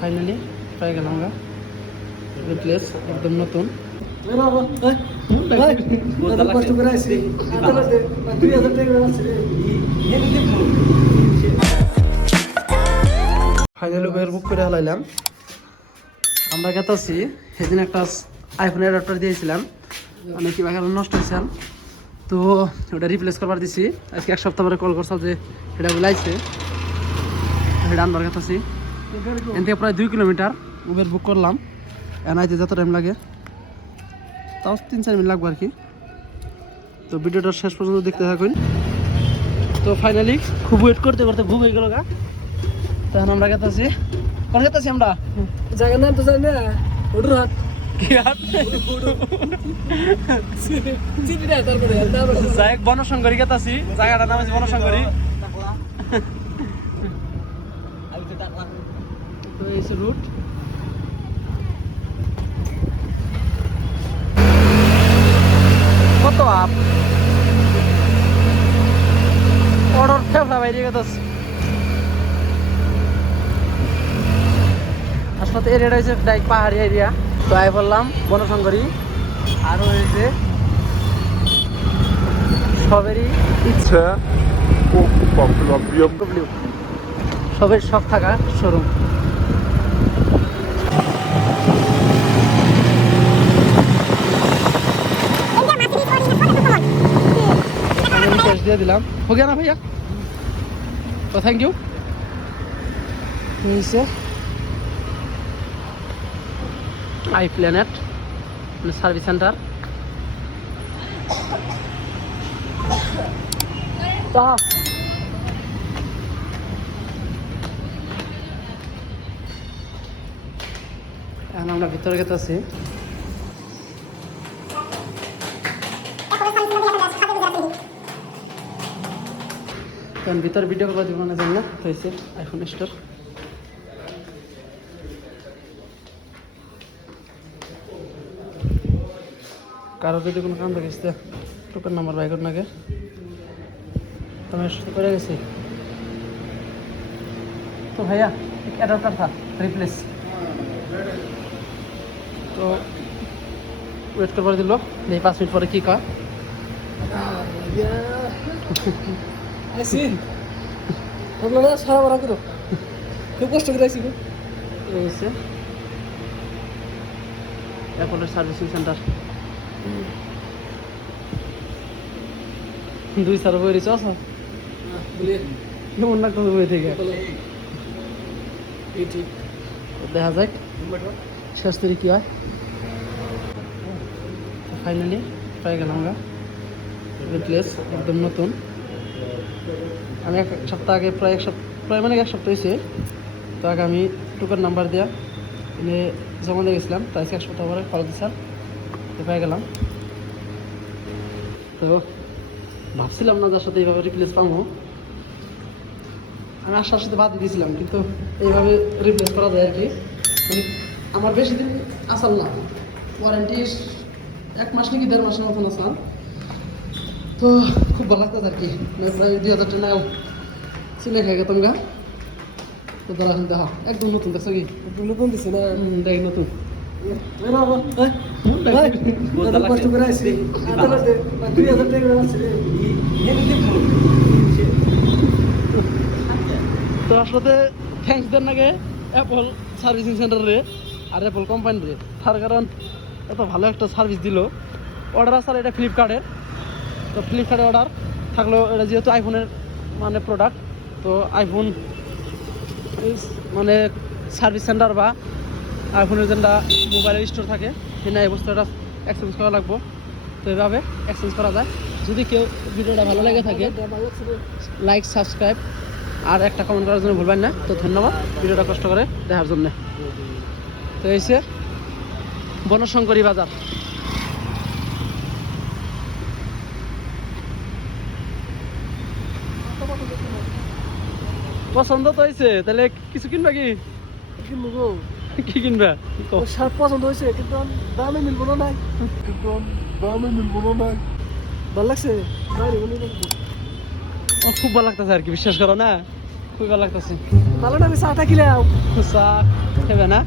Finally পেয়ে গেলাম আমরা রিপ্লেস একদম নতুন। ফাইনালি উবের বুক করে হালাইলাম। আমরা গেতাছি সেদিন একটা আইফোন অ্যাডাপ্টার দিয়েছিলাম, মানে কি বাকি নষ্ট হয়েছিলাম, তো ওটা রিপ্লেস করবার দিছি। আজকে এক সপ্তাহ পরে কল করছে যে এটা বুলাইছে, এটা আনবার গেতাছি। এখান থেকে প্রায় 2 কিলোমিটার উবের বুক করলাম। এনাইতে যত টাইম লাগে তাও 3-4 মিনিট লাগবে আর কি। তো ভিডিওটা শেষ পর্যন্ত দেখতে থাকুন। তো ফাইনালি খুব ওয়েট করতে করতে ঘুম হয়ে গেল গা। তখন আমরা গেতাছি, কোন গেতাছি আমরা জায়গার নাম তো জানি না, ওডুর হাট কি হাট যাই বনশঙ্করী গেতাছি, জায়গাটার নাম আছে বনশঙ্করী। তো এই রুট কত আপ অর্ডার ফেলা বাইরে গেতাছি। আসলে এরিয়াটা হচ্ছে ডাইরেক্ট পাহাড়ি এরিয়া। তো আই বললাম বনশঙ্করী, আরও হয়েছে সবেরই ইচ্ছা সবের শখ থাকা শোরুম। দিয়ে দিলাম हो गया ना भैया, तो थैंक यू। नीचे आई प्लैनेट সার্ভিস সেন্টার। তো এখন আমরা ভিতরে গেতেছি। কারণ ভিতরে ভিডিও করা দিব না জানি না, হয়েছে আইফোন স্টোর। কারো যদি কোনো কাম থাকিস টোকেন নাম্বার বাই কর নাকি তুমি করে গেছি। তো ভাইয়া অ্যাডাপ্টার था रिप्लेस, তো ওয়েট করবার দিল 5 মিনিট পরে কি কয় সারা বারা করো, খুব কষ্ট করে আসি। এসে অ্যাপলের সার্ভিসিং সেন্টার 2 সার বই চস কেমন লাগতো বই থেকে দেখা যাক শেষ তৈরি কি হয়। ফাইনালি পেয়ে গেলাম আমরা রিপ্লেস একদম নতুন। আমি এক সপ্তাহ আগে প্রায় এক সপ্তাহ হয়েছে, তো আগে আমি টোকেন নাম্বার দেওয়া এনে জমা দিয়ে গেছিলাম। তো আজকে 1 সপ্তাহ পরে কল দিচ্ছিলাম, তো পেয়ে গেলাম। তো ভাবছিলাম না যার সাথে এইভাবে রিপ্লেস পাবো, আমি আসার সাথে বাদ দিয়েছিলাম, কিন্তু এইভাবে রিপ্লেস করা যায় আর কি। মানে আমার বেশি দিন আসাল না, ওয়ারেন্টি 1 মাস নাকি 1.5 মাসের মতন আসলাম। তো খুব ভালো লাগতো আর কি, প্রায় 2000 টাকা চিনে খাই গেতাম গা। তো ধরা কিন্তু একদম নতুন, দেখছো কি নতুন দিচ্ছে না, দেখ নতুন। তো আসলে থ্যাংকস দেন নাকি অ্যাপল সার্ভিসিং সেন্টারে আর অ্যাপল কোম্পানিরে, তার কারণ এত ভালো একটা সার্ভিস দিল। অর্ডার আসার এটা ফ্লিপকার্টের, তো ফ্লিপকার্টে অর্ডার থাকলো, এটা যেহেতু আইফোনের মানে প্রোডাক্ট, তো আইফোন মানে সার্ভিস সেন্টার বা আইফোনের যেটা মোবাইলের স্টোর থাকে সেটা এই বস্তুটা এক্সচেঞ্জ করা লাগবো। তো এইভাবে এক্সচেঞ্জ করা যায়। যদি কেউ ভিডিওটা ভালো লেগে থাকে লাইক সাবস্ক্রাইব আর একটা কমেন্ট করার জন্য ভুলবেন না। তো ধন্যবাদ ভিডিওটা কষ্ট করে দেখার জন্য। তো এইসে বনশঙ্করী বাজার। পছন্দ তো হয়েছে, তাহলে কিছু কিনবা কি? কিনবো কি কিনবা? শার্ট পছন্দ হয়েছে, কিন্তু দামে মিলবো না নাই, ভালো লাগছে, খুব ভালো লাগতেছে আর কি, বিশ্বাস করো না, খুবই ভালো লাগতেছে। ভালো না, আমি চাটা কিনে চা নেবে না